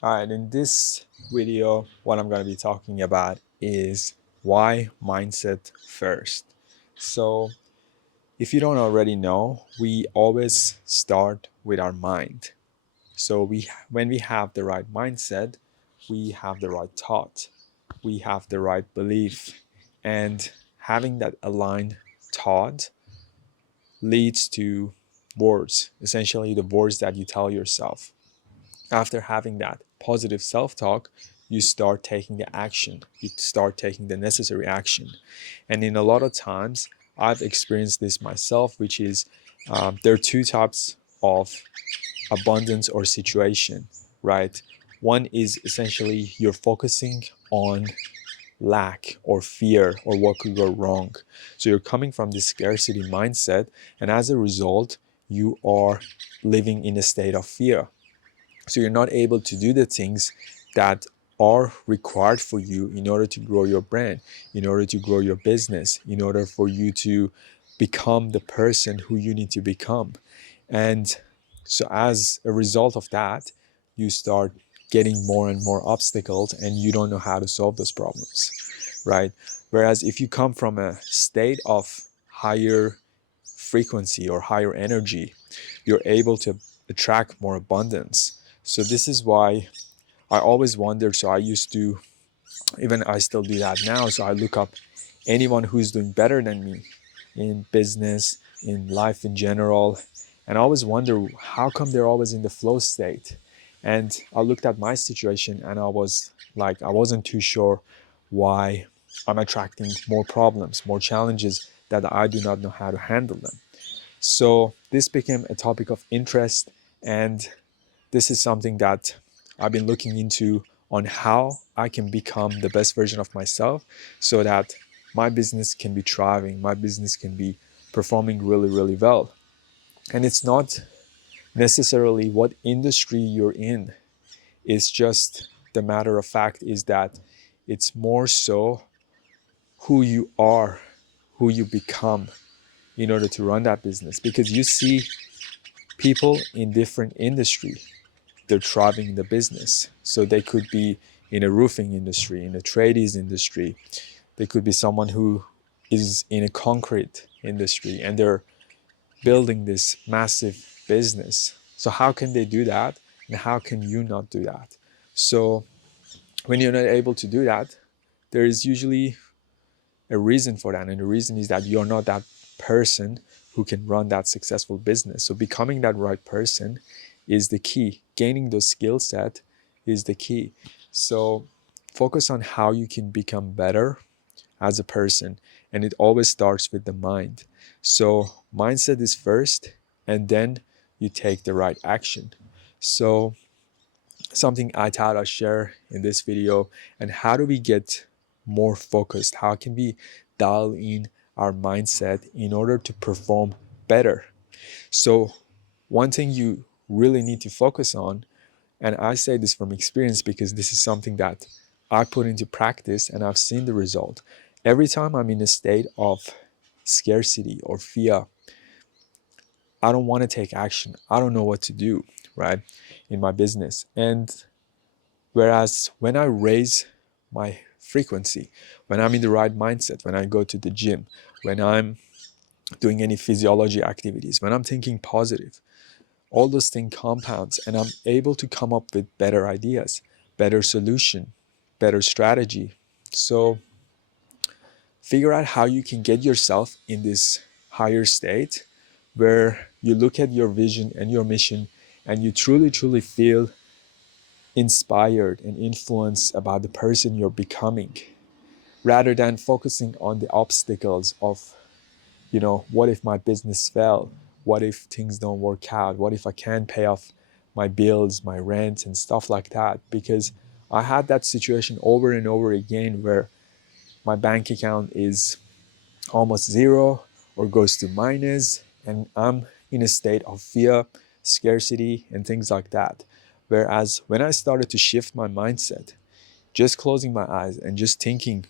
Alright, in this video, what I'm going to be talking about is why mindset first. So, if you don't already know, we always start with our mind. So, when we have the right mindset, we have the right thought, we have the right belief, and having that aligned thought leads to words, essentially the words that you tell yourself. After having that positive self-talk, you start taking the action, you start taking the necessary action. And in a lot of times I've experienced this myself, which is there are two types of abundance or situation, right? One is essentially you're focusing on lack or fear or what could go wrong, so you're coming from this scarcity mindset, and as a result you are living in a state of fear. So you're not able to do the things that are required for you in order to grow your brand, in order to grow your business, in order for you to become the person who you need to become. And so as a result of that, you start getting more and more obstacles and you don't know how to solve those problems, right? Whereas if you come from a state of higher frequency or higher energy, you're able to attract more abundance. So this is why I always wondered. So I used to, even I still do that now. So I look up anyone who's doing better than me in business, in life in general. And I always wonder how come they're always in the flow state. And I looked at my situation and I was like, I wasn't too sure why I'm attracting more problems, more challenges that I do not know how to handle them. So this became a topic of interest, and this is something that I've been looking into on how I can become the best version of myself so that my business can be thriving, my business can be performing really, really well. And it's not necessarily what industry you're in, it's just the matter of fact is that it's more so who you are, who you become in order to run that business. Because you see people in different industry, they're thriving in the business. So they could be in a roofing industry, in a tradies industry. They could be someone who is in a concrete industry and they're building this massive business. So how can they do that? And how can you not do that? So when you're not able to do that, there is usually a reason for that. And the reason is that you're not that person who can run that successful business. So becoming that right person is the key. Gaining those skill set is the key. So focus on how you can become better as a person. And it always starts with the mind. So mindset is first, and then you take the right action. So something I thought I'd share in this video, and how do we get more focused? How can we dial in our mindset in order to perform better? So one thing you really need to focus on, and I say this from experience because this is something that I put into practice and I've seen the result. Every time I'm in a state of scarcity or fear, I don't want to take action. I don't know what to do, right, in my business. And whereas when I raise my frequency, when I'm in the right mindset, when I go to the gym, when I'm doing any physiology activities, when I'm thinking positive, all those things compounds and I'm able to come up with better ideas, better solution, better strategy. So figure out how you can get yourself in this higher state where you look at your vision and your mission and you truly, truly feel inspired and influenced about the person you're becoming, rather than focusing on the obstacles of, what if my business fell, what if things don't work out, what if I can't pay off my bills, my rent and stuff like that. Because I had that situation over and over again where my bank account is almost zero or goes to minus, and I'm in a state of fear, scarcity and things like that. Whereas when I started to shift my mindset, just closing my eyes and just thinking,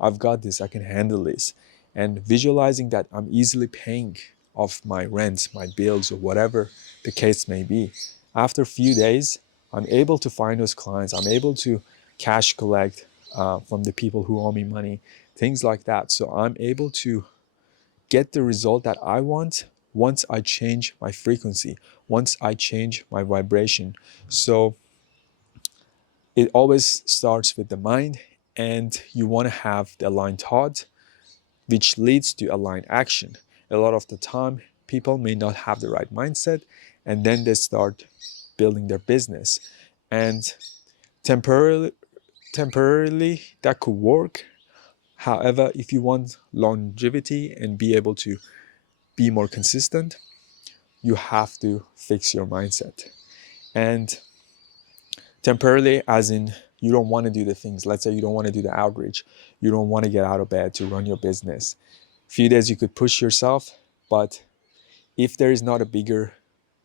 I've got this, I can handle this, and visualizing that I'm easily paying off my rent, my bills, or whatever the case may be. After a few days, I'm able to find those clients. I'm able to cash collect from the people who owe me money, things like that. So I'm able to get the result that I want once I change my frequency, once I change my vibration. So it always starts with the mind, and you want to have the aligned thought, which leads to aligned action. A lot of the time, people may not have the right mindset, and then they start building their business. And temporarily that could work. However, if you want longevity and be able to be more consistent, you have to fix your mindset. And temporarily, as in you don't want to do the things. Let's say you don't want to do the outreach. You don't want to get out of bed to run your business. Few days you could push yourself, but if there is not a bigger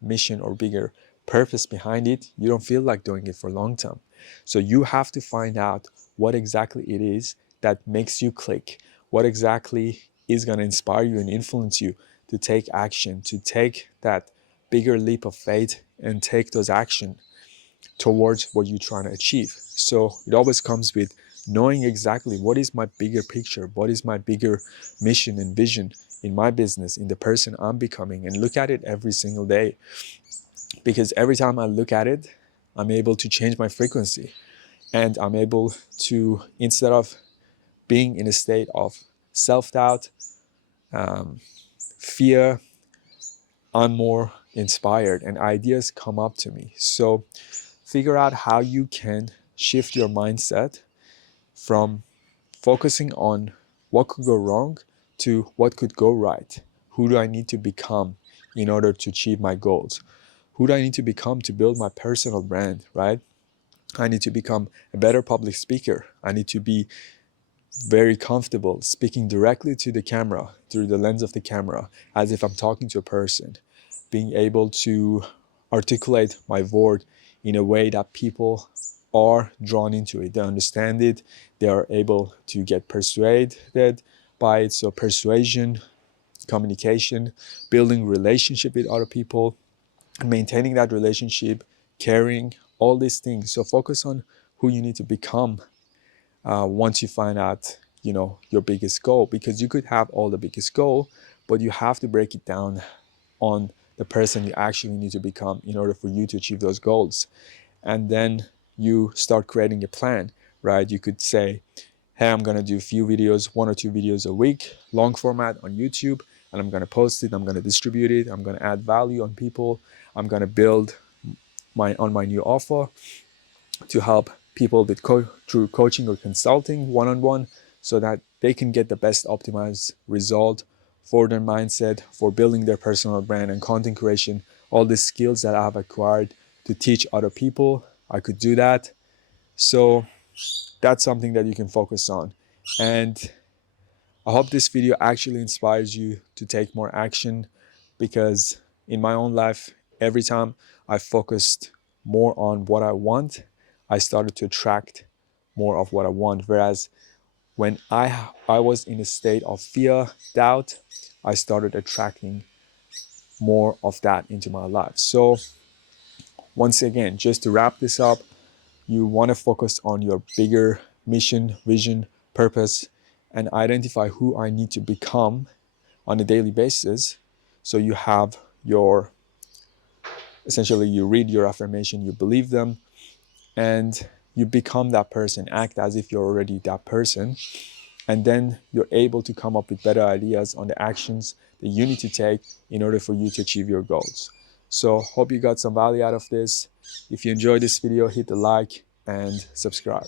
mission or bigger purpose behind it, you don't feel like doing it for long term. So you have to find out what exactly it is that makes you click, what exactly is going to inspire you and influence you to take action, to take that bigger leap of faith and take those action towards what you're trying to achieve. So it always comes with knowing exactly what is my bigger picture, what is my bigger mission and vision in my business, in the person I'm becoming, and look at it every single day. Because every time I look at it, I'm able to change my frequency, and I'm able to, instead of being in a state of self-doubt, fear, I'm more inspired and ideas come up to me. So figure out how you can shift your mindset from focusing on what could go wrong to what could go right. Who do I need to become in order to achieve my goals? Who do I need to become to build my personal brand, right? I need to become a better public speaker. I need to be very comfortable speaking directly to the camera, through the lens of the camera, as if I'm talking to a person. Being able to articulate my word in a way that people are drawn into it. They understand it. They are able to get persuaded by it. So persuasion, communication, building relationship with other people, maintaining that relationship, caring, all these things. So focus on who you need to become once you find out, your biggest goal, because you could have all the biggest goal, but you have to break it down on the person you actually need to become in order for you to achieve those goals. And then you start creating a plan, right? You could say, hey, I'm going to do a few videos, 1 or 2 videos a week, long format on YouTube, and I'm going to post it, I'm going to distribute it, I'm going to add value on people, I'm going to build on my new offer to help people with through coaching or consulting one-on-one, so that they can get the best optimized result for their mindset, for building their personal brand and content creation, all the skills that I've acquired to teach other people. I could do that. So that's something that you can focus on. And I hope this video actually inspires you to take more action, because in my own life, every time I focused more on what I want, I started to attract more of what I want. Whereas when I was in a state of fear, doubt, I started attracting more of that into my life. So once again, just to wrap this up, you want to focus on your bigger mission, vision, purpose, and identify who I need to become on a daily basis. So you have essentially you read your affirmation, you believe them, and you become that person, act as if you're already that person. And then you're able to come up with better ideas on the actions that you need to take in order for you to achieve your goals. So hope you got some value out of this. If you enjoyed this video, hit the like and subscribe.